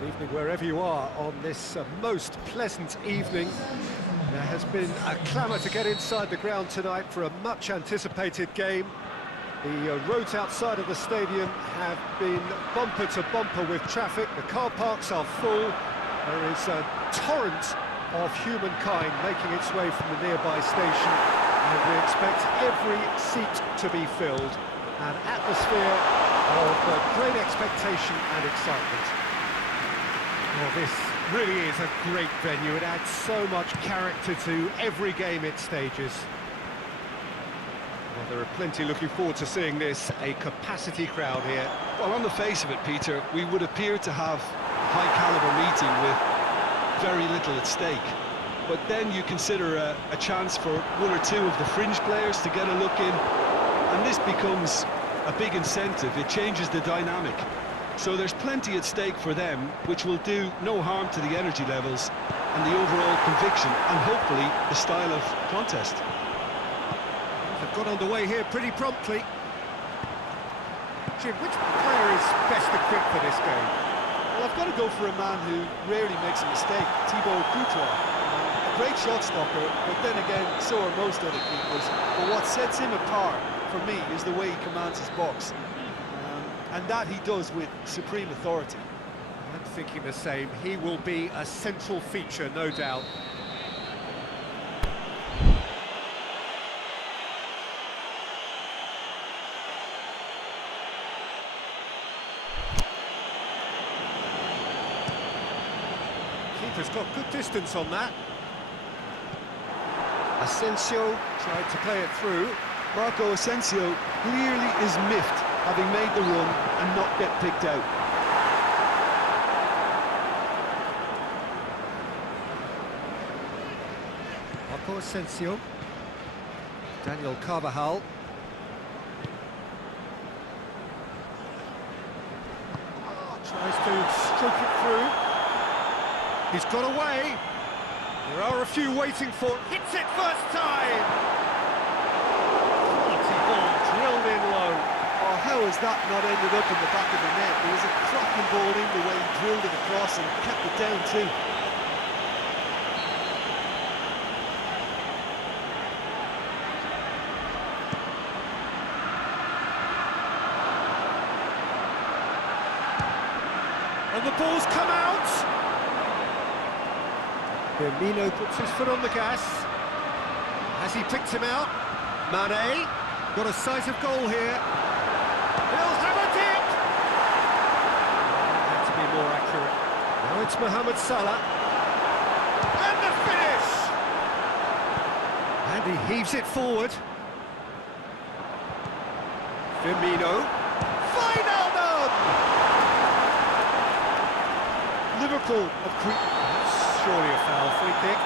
Good evening wherever you are on this most pleasant evening. There has been a clamour to get inside the ground tonight for a much-anticipated game. The roads outside of the stadium have been bumper to bumper with traffic. The car parks are full. There is a torrent of humankind making its way from the nearby station, and we expect every seat to be filled. An atmosphere of great expectation and excitement. Well, this really is a great venue. It adds so much character to every game it stages. Well, there are plenty looking forward to seeing this, a capacity crowd here. Well, on the face of it, Peter, we would appear to have a high-caliber meeting with very little at stake. But then you consider a chance for one or two of the fringe players to get a look in, and this becomes a big incentive. It changes the dynamic. So there's plenty at stake for them, which will do no harm to the energy levels and the overall conviction and hopefully the style of contest. They've got underway here pretty promptly. Jim, which player is best equipped for this game? Well, I've got to go for a man who rarely makes a mistake, Thibaut Courtois. A great shot stopper, but then again, so are most other keepers. But what sets him apart, for me, is the way he commands his box. And that he does with supreme authority. I'm thinking the same. He will be a central feature, no doubt. Keeper's got good distance on that. Asensio tried to play it through. Marco Asensio clearly is miffed, having made the run and not get picked out. Marco Asensio. Daniel Carvajal. Tries to stroke it through. He's got away. There are a few waiting for it. Hits it first time! Quality ball drilled in low. Oh, how has that not ended up in the back of the net? There was a cracking ball in the way he drilled it across and kept it down too. And the ball's come out! Firmino puts his foot on the gas. Has he picked him out? Mane, got a sight of goal here. He'll have it! Had to be more accurate. Now it's Mohamed Salah. And the finish! And he heaves it forward. Firmino. Wijnaldum! Liverpool have surely a foul, free kick.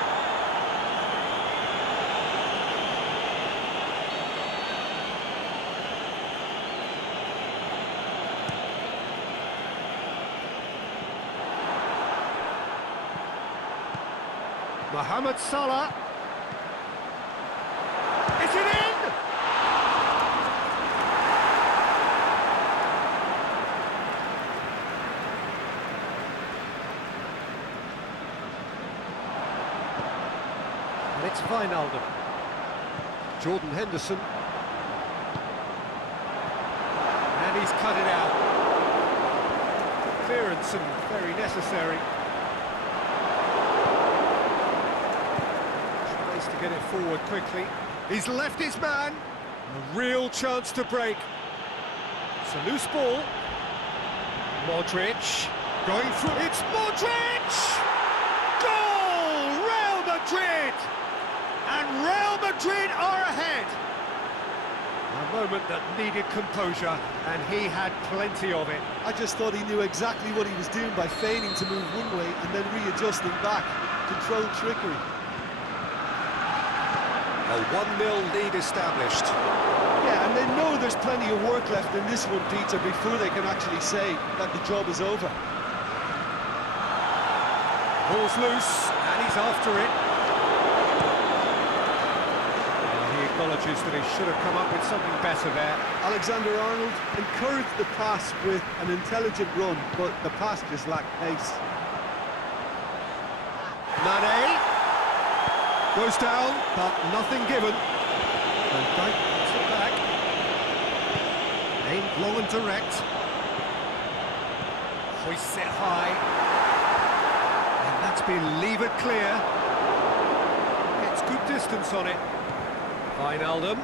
Mohamed Salah. Is it in? And it's Wijnaldum. Jordan Henderson. And he's cut it out. Clearance and very necessary. Tries to get it forward quickly. He's left his man. A real chance to break. It's a loose ball. Modric going through. It's Modric! Goal! Real Madrid! And Real Madrid are ahead. A moment that needed composure, and he had plenty of it. I just thought he knew exactly what he was doing by feigning to move one way and then readjusting back. Controlled trickery. A 1-0 lead established. Yeah, and they know there's plenty of work left in this one, Peter, before they can actually say that the job is over. Ball's loose, and he's after it. And he acknowledges that he should have come up with something better there. Alexander-Arnold encouraged the pass with an intelligent run, but the pass just lacked pace. Mane goes down, but nothing given. Van Dijk puts it back. Aimed long and direct. Hoists it high. And that's been levered clear. Gets good distance on it. Wijnaldum.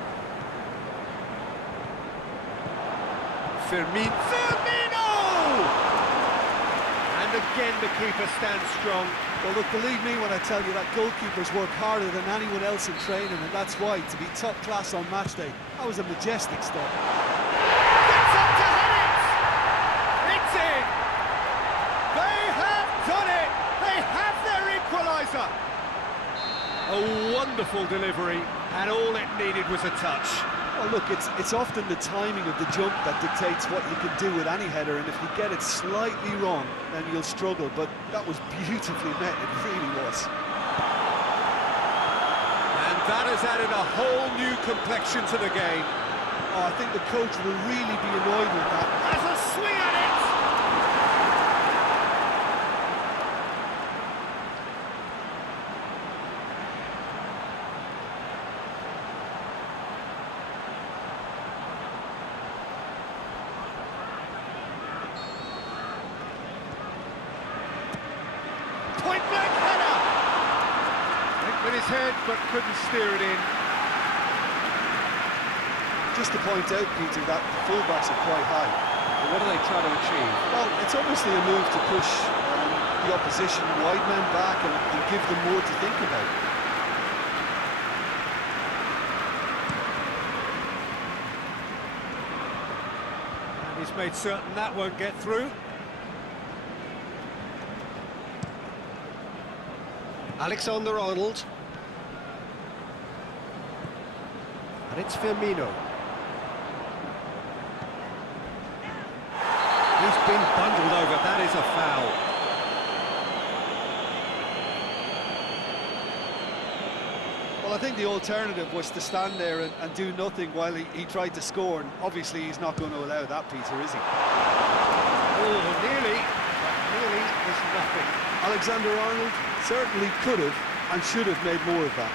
Firmino! And again the keeper stands strong. Well, look, believe me when I tell you that goalkeepers work harder than anyone else in training, and that's why, to be top class on match day, that was a majestic stop. Gets up to hit it! It's in! They have done it! They have their equaliser! A wonderful delivery, and all it needed was a touch. Well, look, it's often the timing of the jump that dictates what you can do with any header, and if you get it slightly wrong, then you'll struggle, but that was beautifully met, it really was. And that has added a whole new complexion to the game. Oh, I think the coach will really be annoyed with that. Has a swing at it! Point-blank header! Went with his head, but couldn't steer it in. Just to point out, Peter, that the fullbacks are quite high. And what are they trying to achieve? Well, it's obviously a move to push the opposition wide men back and give them more to think about. And he's made certain that won't get through. Alexander-Arnold. And it's Firmino. He's been bundled over, that is a foul. Well, I think the alternative was to stand there and do nothing while he tried to score, and obviously he's not going to allow that, Peter, is he? Oh, nearly, but nearly is nothing. Alexander-Arnold certainly could have and should have made more of that.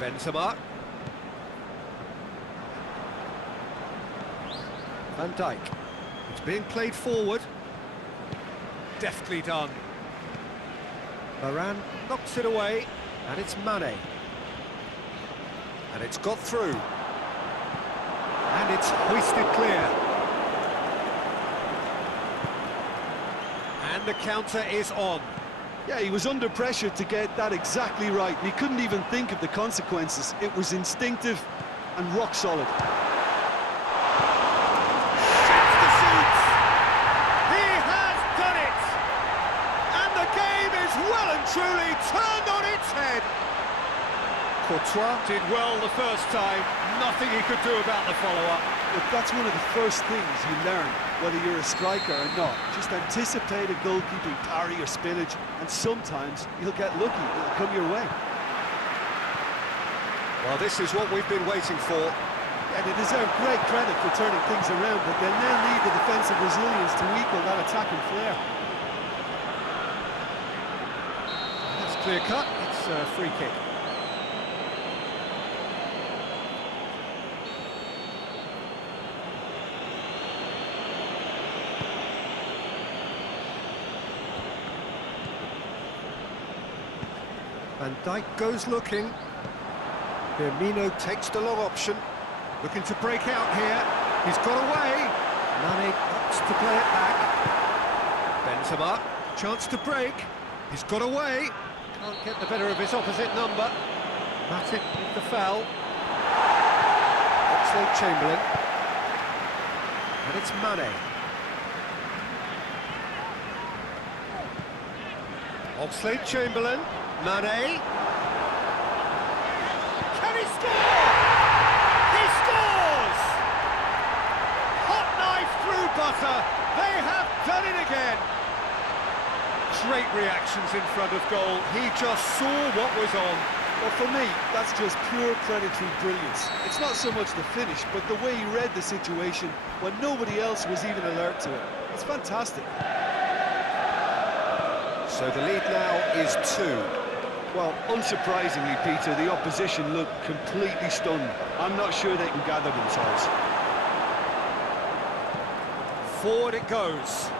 Benzema. Van Dijk. It's being played forward. Deftly done. Varane knocks it away, and it's Mane. And it's got through. And it's hoisted clear. And the counter is on. Yeah, he was under pressure to get that exactly right. He couldn't even think of the consequences. It was instinctive and rock solid. Shoots the shoots. He has done it. And the game is well and truly turned on its head. Courtois did well the first time. Nothing he could do about the follow-up. Look, that's one of the first things you learn, whether you're a striker or not. Just anticipate a goalkeeping parry or spillage, and sometimes you'll get lucky, it'll come your way. Well, this is what we've been waiting for. And they deserve great credit for turning things around, but they'll now need the defensive resilience to equal that attacking flair. That's clear cut, it's a free kick. Van Dijk goes looking. Firmino takes the long option. Looking to break out here. He's got away. Mane opts to play it back. Benzema, chance to break. He's got away. Can't get the better of his opposite number. Matip with the foul. Oxlade-Chamberlain. And it's Mane. Oxlade-Chamberlain. Mane. Can he score? He scores! Hot knife through butter. They have done it again. great reactions in front of goal. He just saw what was on. Well, for me, that's just pure predatory brilliance. It's not so much the finish, but the way he read the situation when nobody else was even alert to it. It's fantastic. So the lead now is 2. Well, unsurprisingly, Peter, the opposition look completely stunned. I'm not sure they can gather themselves. Forward it goes.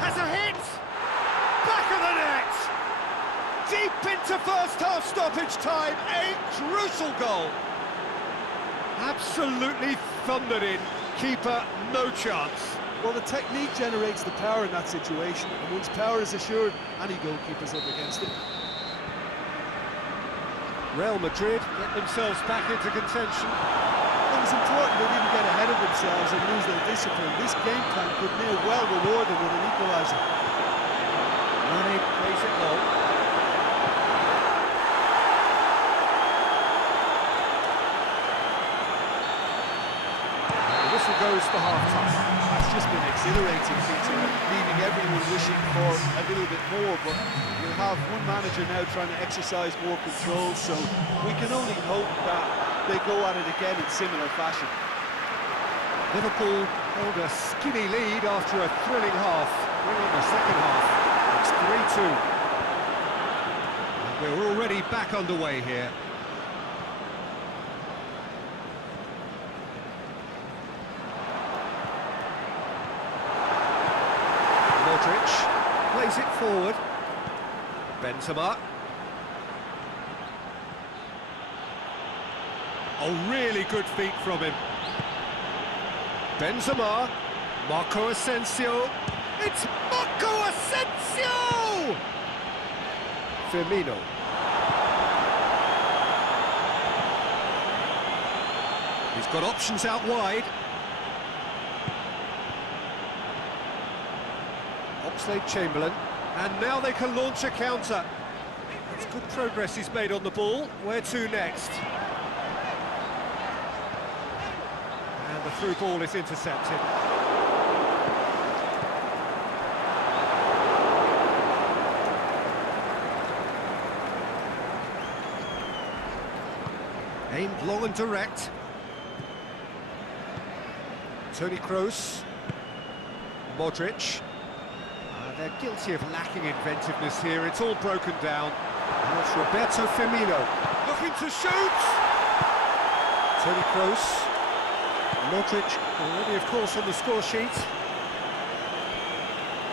Has a hit! Back of the net! Deep into first half stoppage time, a crucial goal. Absolutely thundered in. Keeper, no chance. Well, the technique generates the power in that situation, and once power is assured, any goalkeeper's up against it. Real Madrid get themselves back into contention. It was important they didn't get ahead of themselves and lose their discipline. This game plan could now well reward them with an equaliser. Mane plays it low. The whistle goes for half-time. It's just been exhilarating, Peter, leaving everyone wishing for a little bit more, but you'll have one manager now trying to exercise more control, so we can only hope that they go at it again in similar fashion. Liverpool held a skinny lead after a thrilling half. We're in the second half. It's 3-2. We're already back underway here. Modric plays it forward. Benzema. Oh, really good feet from him. Benzema. Marco Asensio. It's Marco Asensio! Firmino. He's got options out wide. Oxlade-Chamberlain, and now they can launch a counter. It's good progress he's made on the ball. Where to next? And the through ball is intercepted. Aimed long and direct. Toni Kroos. Modric. They're guilty of lacking inventiveness here. It's all broken down. And it's Roberto Firmino looking to shoot. Toni Kroos. Modric already, of course, on the score sheet.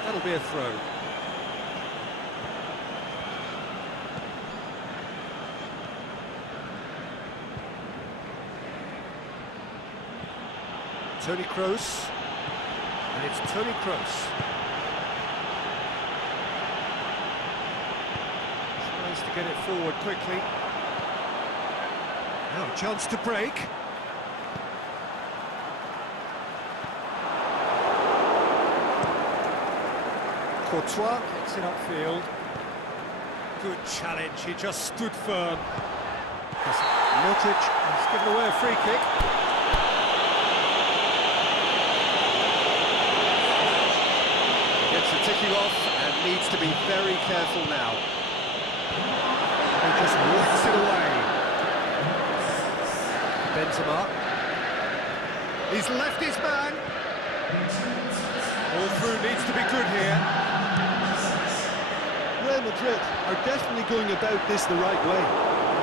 That'll be a throw. Toni Kroos. And it's Toni Kroos. To get it forward quickly. Now a chance to break. Courtois gets it upfield. Good challenge, he just stood firm. Modric has given away a free kick. Gets the ticking off and needs to be very careful now. He just whacks it away. Benzema. He's left his man. All through needs to be good here. Real Madrid are definitely going about this the right way.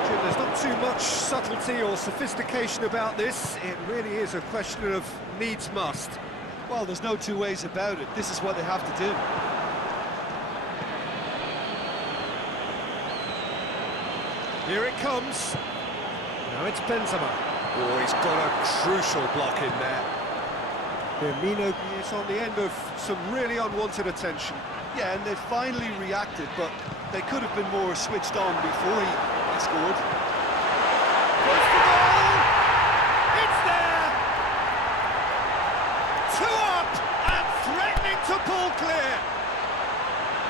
Jim, there's not too much subtlety or sophistication about this. It really is a question of needs must. Well, there's no two ways about it. This is what they have to do. Here it comes. Now it's Benzema. Oh, he's got a crucial block in there. Firmino is on the end of some really unwanted attention. Yeah, and they finally reacted, but they could have been more switched on before he scored. Goes for goal! It's there! 2 up and threatening to pull clear.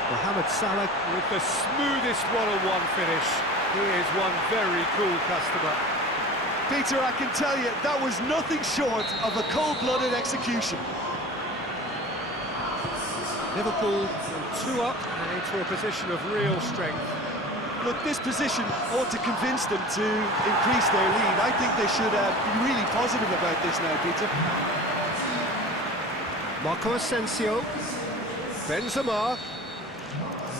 Mohamed Salah with the smoothest one-on-one finish. He is one very cool customer. Peter, I can tell you, that was nothing short of a cold-blooded execution. Liverpool from 2 up and into a position of real strength. Look, this position ought to convince them to increase their lead. I think they should be really positive about this now, Peter. Marco Asensio, Benzema.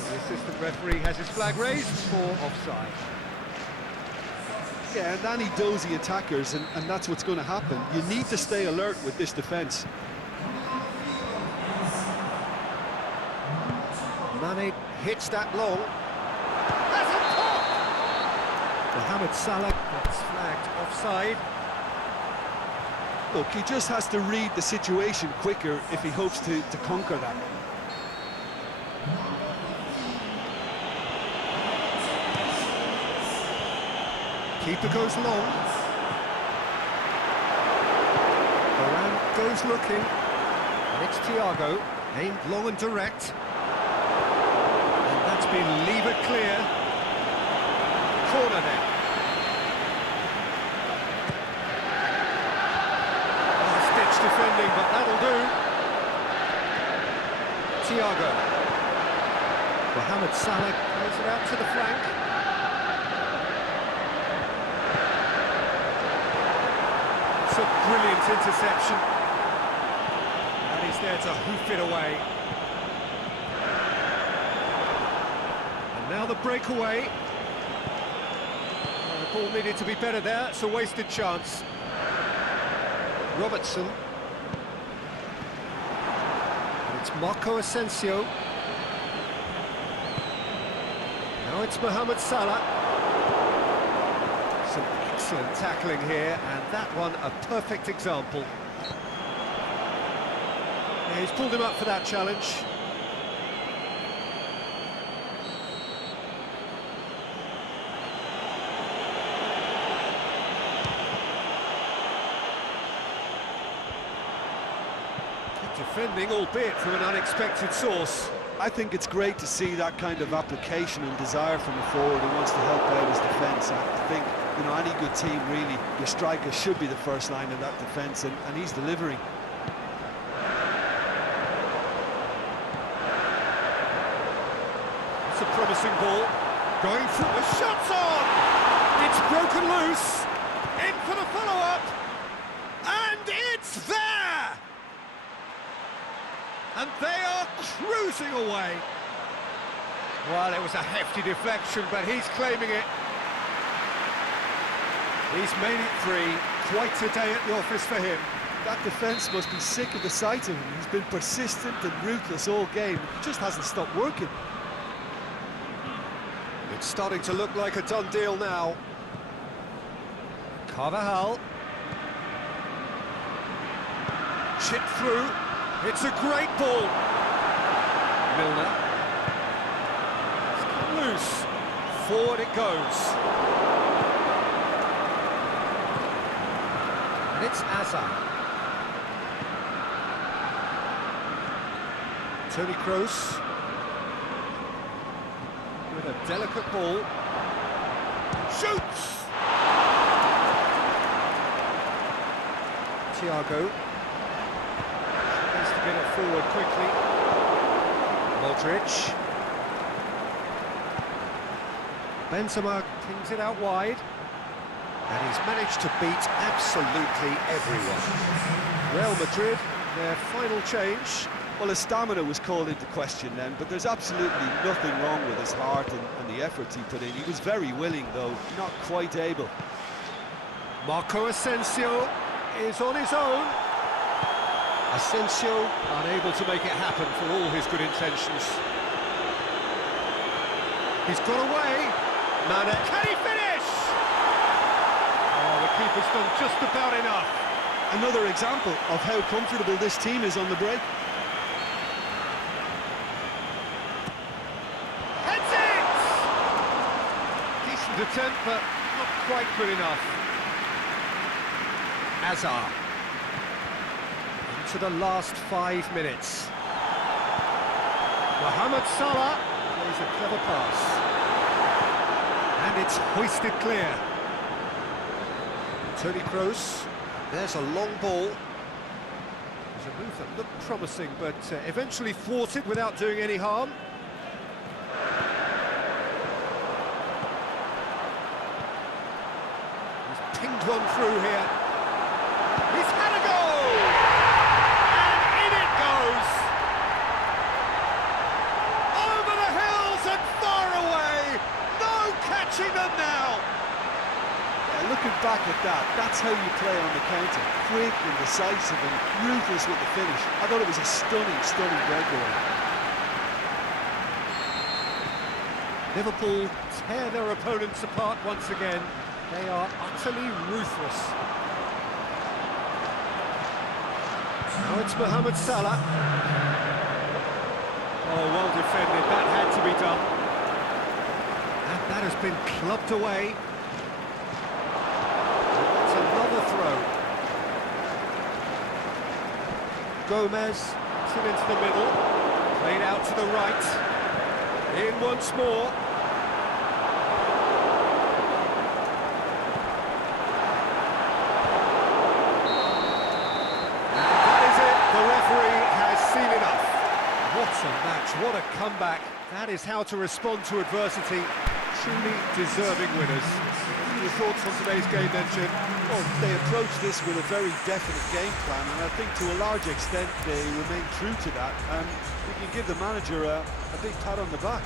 The assistant referee has his flag raised for offside. Yeah, and any dozy attackers, and that's what's going to happen. You need to stay alert with this defence. Mane hits that long. That's a pop! Mohamed Salah gets flagged offside. Look, he just has to read the situation quicker if he hopes to conquer that. Keeper goes long. Varane goes looking. And it's Thiago, aimed long and direct. And that's been levered clear. Corner then. Stitch defending, but that'll do. Thiago. Mohamed Salah plays it out to the flank. It's a brilliant interception. And he's there to hoof it away. And now the breakaway. The ball needed to be better there. It's a wasted chance. Robertson. And it's Marco Asensio. Now it's Mohamed Salah. Some excellent tackling here, and that one a perfect example. Yeah, he's pulled him up for that challenge. Defending, albeit from an unexpected source. I think it's great to see that kind of application and desire from a forward who wants to help out his defence. I think, you know, any good team, really, your striker should be the first line of that defence, and he's delivering. It's a promising ball. Going through, the shot's on! It's broken loose. In for the follow-up. And it's there! And they are cruising away. Well, it was a hefty deflection, but he's claiming it. He's made it 3. Quite a day at the office for him. That defence must be sick of the sight of him. He's been persistent and ruthless all game. He just hasn't stopped working. It's starting to look like a done deal now. Carvajal. Chipped through. It's a great ball. Milner. It's cut loose. Forward it goes. And it's Hazard. Toni Kroos. With a delicate ball. Shoots! Thiago. Needs to get it forward quickly. Modric. Benzema kings it out wide. And he's managed to beat absolutely everyone. Real Madrid, their final change. Well, his stamina was called into question then, but there's absolutely nothing wrong with his heart and the efforts he put in. He was very willing, though, not quite able. Marco Asensio is on his own. Asensio unable to make it happen for all his good intentions. He's got away. Mane, can he finish? Oh, the keeper's done just about enough. Another example of how comfortable this team is on the break. Heads it! Decent attempt, but not quite good enough. Hazard. Into the last 5 minutes. Mohamed Salah plays a clever pass. And it's hoisted clear. Toni Kroos. There's a long ball. was a move that looked promising, but eventually thwarted without doing any harm. He's pinged one through here. He's had a goal! And in it goes! Over the hills and far away! No catching them now! Yeah, looking back at that, that's how you play on the counter. Quick and decisive and ruthless with the finish. I thought it was a stunning, stunning breakaway. Liverpool tear their opponents apart once again. They are utterly ruthless. Now it's Mohamed Salah. Oh, well defended. That had to be done. And that has been clubbed away. That's another throw. Gomez, still into the middle. Played out to the right. In once more. What a match, what a comeback. That is how to respond to adversity. Truly deserving winners. Your thoughts on today's game then, Jim? Well, they approached this with a very definite game plan, and I think to a large extent they remain true to that, and we can give the manager a big pat on the back.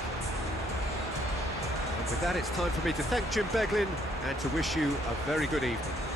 And with that, it's time for me to thank Jim Beglin and to wish you a very good evening.